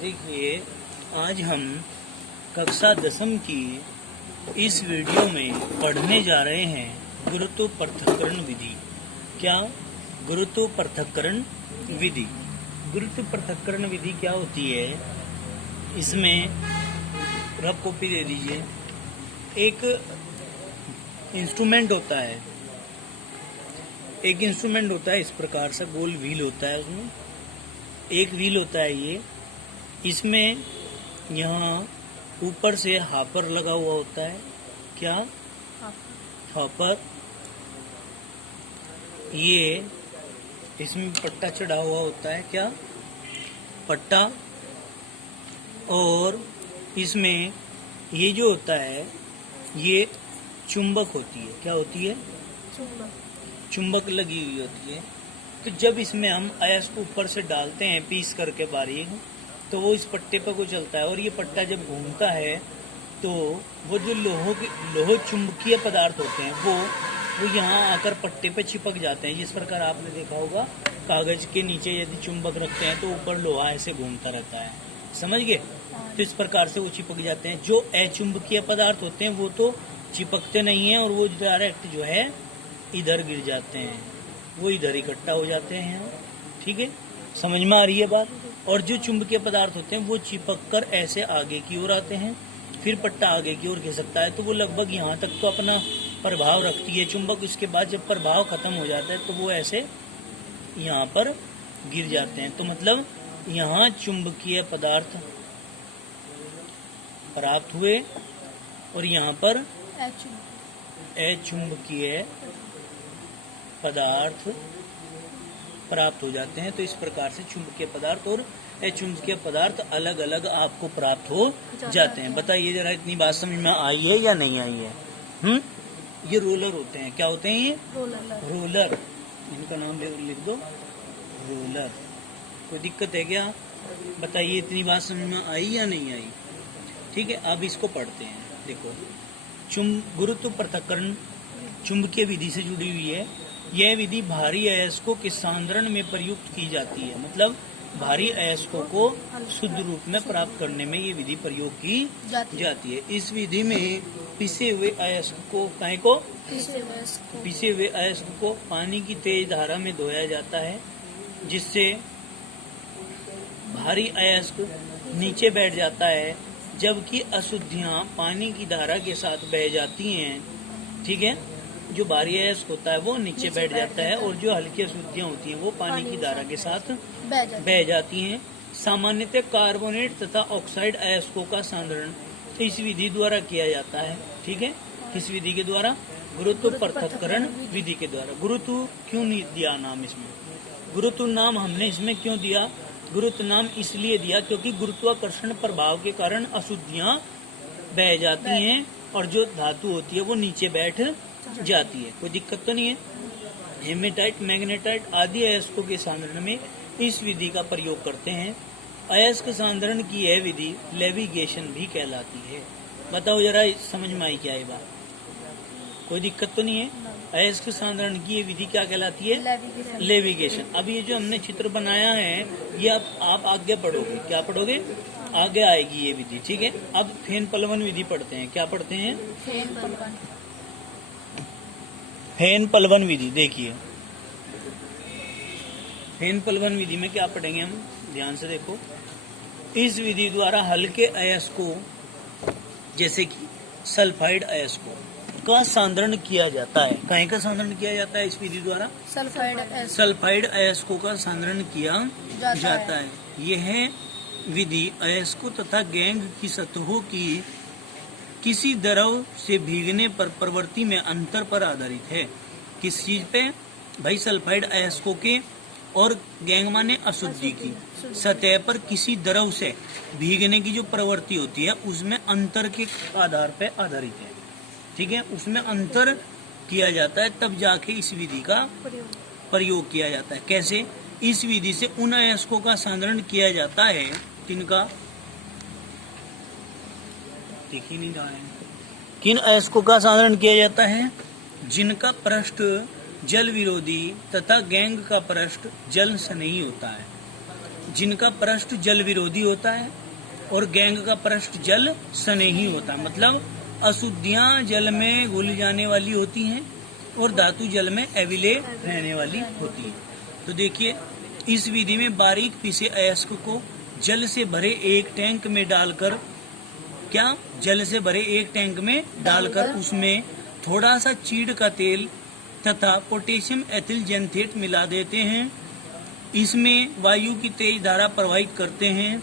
देखिए, आज हम कक्षा 10वीं की इस वीडियो में पढ़ने जा रहे हैं गुरुत्व पृथक्करण विधि। क्या? गुरुत्व पृथक्करण विधि। गुरुत्व पृथक्करण विधि क्या होती है? इसमें रफ कॉपी दे दीजिए। एक इंस्ट्रूमेंट होता है, इस प्रकार से गोल व्हील होता है। उसमें एक व्हील होता है ये, इसमें यहाँ ऊपर से हापर लगा हुआ होता है। क्या? हापर। ये इसमें पट्टा चढ़ा हुआ होता है। क्या? पट्टा। और इसमें ये जो होता है ये चुंबक होती है। क्या होती है? चुंबक लगी हुई होती है। तो जब इसमें हम अयस्क को ऊपर से डालते हैं पीस करके बारीक, तो वो इस पट्टे पर को चलता है। और ये पट्टा जब घूमता है तो वो जो लोह चुंबकीय पदार्थ होते हैं वो यहाँ आकर पट्टे पे चिपक जाते हैं। जिस प्रकार आपने देखा होगा कागज के नीचे यदि चुंबक रखते हैं तो ऊपर लोहा ऐसे घूमता रहता है। समझ गए? तो इस प्रकार से वो चिपक जाते हैं। जो अचुंबकीय पदार्थ होते हैं वो तो चिपकते नहीं है और वो डायरेक्ट जो है इधर गिर जाते हैं, वो इधर इकट्ठा हो जाते हैं। ठीक है, समझ में आ रही है बात? और जो चुंबकीय पदार्थ होते हैं वो चिपक कर ऐसे आगे की ओर आते हैं, फिर पट्टा आगे की ओर खिसकता है तो वो लगभग यहाँ तक तो अपना प्रभाव रखती है चुंबक। उसके बाद जब प्रभाव खत्म हो जाता है तो वो ऐसे यहाँ पर गिर जाते हैं। तो मतलब यहाँ चुंबकीय पदार्थ प्राप्त हुए और यहाँ पर अचुंबकीय पदार्थ प्राप्त हो जाते हैं। तो इस प्रकार से चुंबकीय पदार्थ और अचुंबकीय पदार्थ अलग अलग आपको प्राप्त हो जाते हैं। बताइए जरा, इतनी बात समझ में आई है या नहीं आई है? ये रोलर होते हैं। क्या होते हैं ये? रोलर। इनका नाम लिख दो, रोलर। कोई दिक्कत है क्या? बताइए, इतनी बात समझ में आई या नहीं आई? ठीक है, अब इसको पढ़ते हैं। देखो, गुरुत्व पृथक्करण चुंबकीय विधि से जुड़ी हुई है। यह विधि भारी अयस्कों के सांद्रण में प्रयुक्त की जाती है। मतलब भारी अयस्कों को शुद्ध रूप में प्राप्त करने में ये विधि प्रयोग की जाती है। इस विधि में पिसे हुए अयस्क को पिसे हुए अयस्क को पानी की तेज धारा में धोया जाता है, जिससे भारी अयस्क नीचे बैठ जाता है, जबकि अशुद्धियां पानी की धारा के साथ बह जाती हैं। ठीक है, जो भारी अयस्क होता है वो नीचे बैठ जाता है और जो हल्की अशुद्धियां होती हैं वो पानी की धारा के साथ बह जाती हैं। सामान्यतः कार्बोनेट तथा ऑक्साइड अयस्कों का सांद्रण इस विधि द्वारा किया जाता है। ठीक है, किस विधि के द्वारा? गुरुत्व पृथक्करण विधि के द्वारा। गुरुत्व क्यों नहीं दिया नाम इसमें? गुरुत्व नाम हमने इसमें क्यों दिया? गुरुत्व नाम इसलिए दिया क्योंकि गुरुत्वाकर्षण प्रभाव के कारण अशुद्धियां बह जाती हैं और जो धातु होती है वो नीचे बैठ जाती है। कोई दिक्कत तो नहीं है? हेमेटाइट, मैग्नेटाइट आदि अयस्कों के सांद्रण में इस विधि का प्रयोग करते हैं। अयस्क सांद्रण की यह विधि लेविगेशन भी कहलाती है। बताओ जरा, समझ में आई क्या ये बात? कोई दिक्कत तो नहीं है? अयस्क सांद्रण की ये विधि क्या कहलाती है? लेविगेशन। अब ये जो हमने चित्र बनाया है ये आप आगे पढ़ोगे। क्या पढ़ोगे? आगे आएगी ये विधि। ठीक है, अब फेन पलवन विधि पढ़ते हैं। क्या पढ़ते हैं? फेन पलवन विधि। देखिए, फेन पलवन विधि में क्या पढ़ेंगे हम? ध्यान से देखो। इस विधि द्वारा हल्के अयस्कों जैसे कि सल्फाइड अयस्कों का सांद्रण किया जाता है। कहीं का सांद्रण किया जाता है इस विधि द्वारा? सल्फाइड अयस्कों का सांद्रण किया जाता है। यह विधि अयस्कों तथा गैंग की सतहों की किसी द्रव से भीगने पर प्रवृत्ति में अंतर पर आधारित है। किस चीज पे भाई? सल्फाइड अयस्कों के और गैंग माने अशुद्धि की सतह पर किसी द्रव से भीगने की जो प्रवृत्ति होती है उसमें अंतर के आधार पर आधारित है। ठीक है, उसमें अंतर किया जाता है, तब जाके इस विधि का प्रयोग किया जाता है। कैसे? इस विधि से उन अयस्कों का सांद्रण किया जाता है जिनका दिख ही नहीं रहा है। किन अयस्कों का सांद्रण किया जाता है? जिनका पृष्ठ जल विरोधी तथा गैंग का पृष्ठ जल से नहीं होता है। जिनका पृष्ठ जल विरोधी होता है और गैंग का पृष्ठ जल स्नेही होता है। मतलब अशुद्धियां जल में घुल जाने वाली होती हैं और धातु जल में अविलेय रहने वाली होती है। तो देखिए, इस विधि में बारीक पीसे अयस्क को जल से भरे एक टैंक में डालकर, क्या जल से भरे एक टैंक में डालकर उसमें थोड़ा सा चीड़ का तेल तथा पोटेशियम एथिल जेंथेट मिला देते हैं। इसमें वायु की तेज धारा प्रवाहित करते हैं।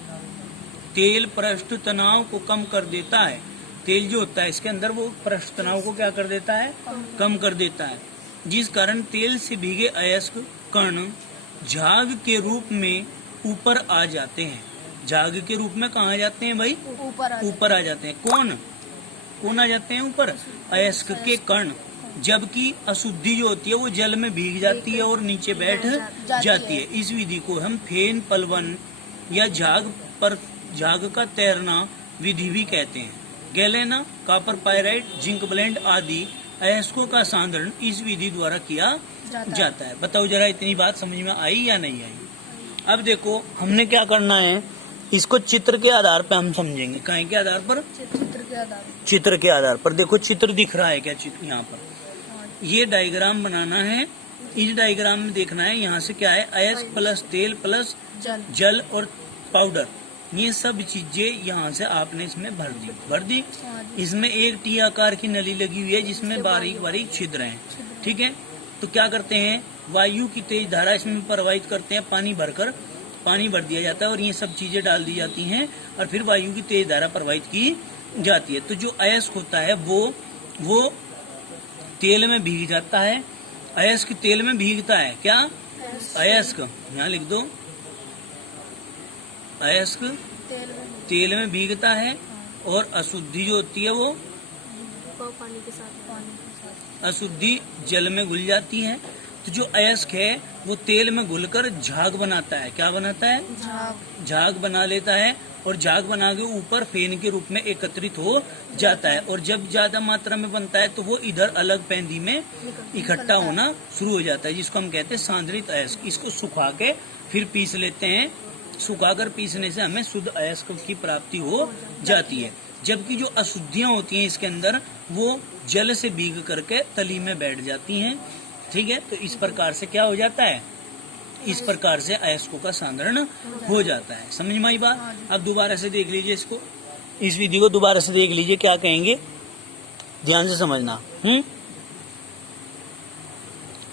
तेल पृष्ठ तनाव को कम कर देता है। तेल जो होता है इसके अंदर, वो पृष्ठ तनाव को क्या कर देता है? कम कर देता है, जिस कारण तेल से भीगे अयस्क कण झाग के रूप में ऊपर आ जाते हैं। झाग के रूप में कहाँ जाते हैं भाई? ऊपर आ जाते हैं। कौन आ जाते हैं ऊपर? अयस्क के कण। जबकि अशुद्धि जो होती है वो जल में भीग जाती है और नीचे बैठ जाती है। इस विधि को हम फेन पलवन या झाग का तैरना विधि भी कहते हैं। Galena, copper pyrite, zinc blende आदि अयस्कों का सांद्रण इस विधि द्वारा किया जाता है। बताओ जरा, इतनी बात समझ में आई या नहीं आई? अब देखो, हमने क्या करना है, इसको चित्र के आधार पर हम समझेंगे। कहीं के आधार पर? चित्र के आधार पर। देखो, चित्र दिख रहा है क्या? चित्र यहाँ पर ये डायग्राम बनाना है। इस डायग्राम में देखना है यहाँ से क्या है, अयस्क प्लस तेल प्लस जल और पाउडर, ये सब चीजें यहाँ से आपने इसमें भर दी। इसमें एक टी आकार की नली लगी हुई है जिसमें बारीक बारीक छिद्र हैं। ठीक है, तो क्या करते हैं, वायु की तेज धारा इसमें प्रवाहित करते हैं। पानी भर दिया जाता है और ये सब चीजें डाल दी जाती हैं और फिर वायु की तेज धारा प्रवाहित की जाती है। तो जो अयस्क होता है वो तेल में भीग जाता है। अयस्क तेल में भीगता है। क्या? अयस्क, यहाँ लिख दो, अयस्क तेल में भीगता है और अशुद्धि जो होती है वो पानी के साथ अशुद्धि जल में घुल जाती है। तो जो अयस्क है वो तेल में घुलकर झाग बनाता है। क्या बनाता है? झाग बना लेता है और झाग बना के ऊपर फेन के रूप में एकत्रित हो जाता है। और जब ज्यादा मात्रा में बनता है तो वो इधर अलग पेंदी में इकट्ठा होना शुरू हो जाता है, जिसको हम कहते हैं सांद्रित अयस्क। इसको सुखा के फिर पीस लेते हैं। सुखाकर पीसने से हमें शुद्ध अयस्क की प्राप्ति हो जाती है। जबकि जो अशुद्धियां होती हैं इसके अंदर, वो जल से भीग करके तली में बैठ जाती हैं। ठीक है, तो इस प्रकार से क्या हो जाता है, इस प्रकार से अयस्कों का सांद्रण हो जाता है। समझ में आई बात? अब दोबारा से देख लीजिए इसको, इस विधि को दोबारा से देख लीजिए, क्या कहेंगे, ध्यान से समझना।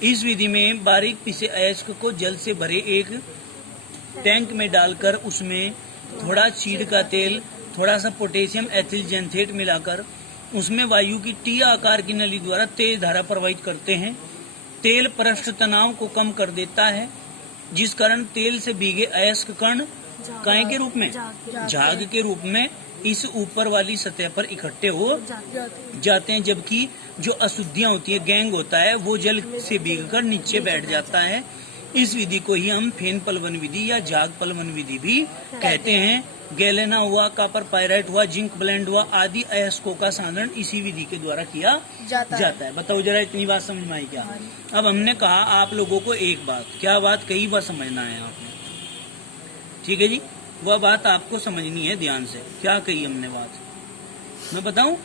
इस विधि में बारीक पिसे अयस्क को जल से भरे एक टैंक में डालकर उसमें थोड़ा चीड़ का तेल, थोड़ा सा पोटेशियम एथिल जेंथेट मिलाकर उसमें वायु की टी आकार की नली द्वारा तेज धारा प्रवाहित करते हैं। तेल पृष्ठ तनाव को कम कर देता है, जिस कारण तेल से भीगे अयस्क कण काय के रूप में, झाग के रूप में इस ऊपर वाली सतह पर इकट्ठे हो जाते हैं। जबकि जो अशुद्धियां होती है, गैंग होता है, वो जल से भीगकर नीचे बैठ जाता है। इस विधि को ही हम फेन पलवन विधि या झाग पलवन विधि भी कहते हैं। गैलेना हुआ, कॉपर पायराइट हुआ, जिंक ब्लेंड हुआ आदि अयस्कों का सांद्रण इसी विधि के द्वारा किया जाता है। बताओ जरा, इतनी बात समझ में आई क्या? अब हमने कहा आप लोगों को एक बात, क्या बात कई बार समझना है आपने, ठीक है जी? वह बात आपको समझनी है ध्यान से। क्या कही हमने बात, मैं बताऊं?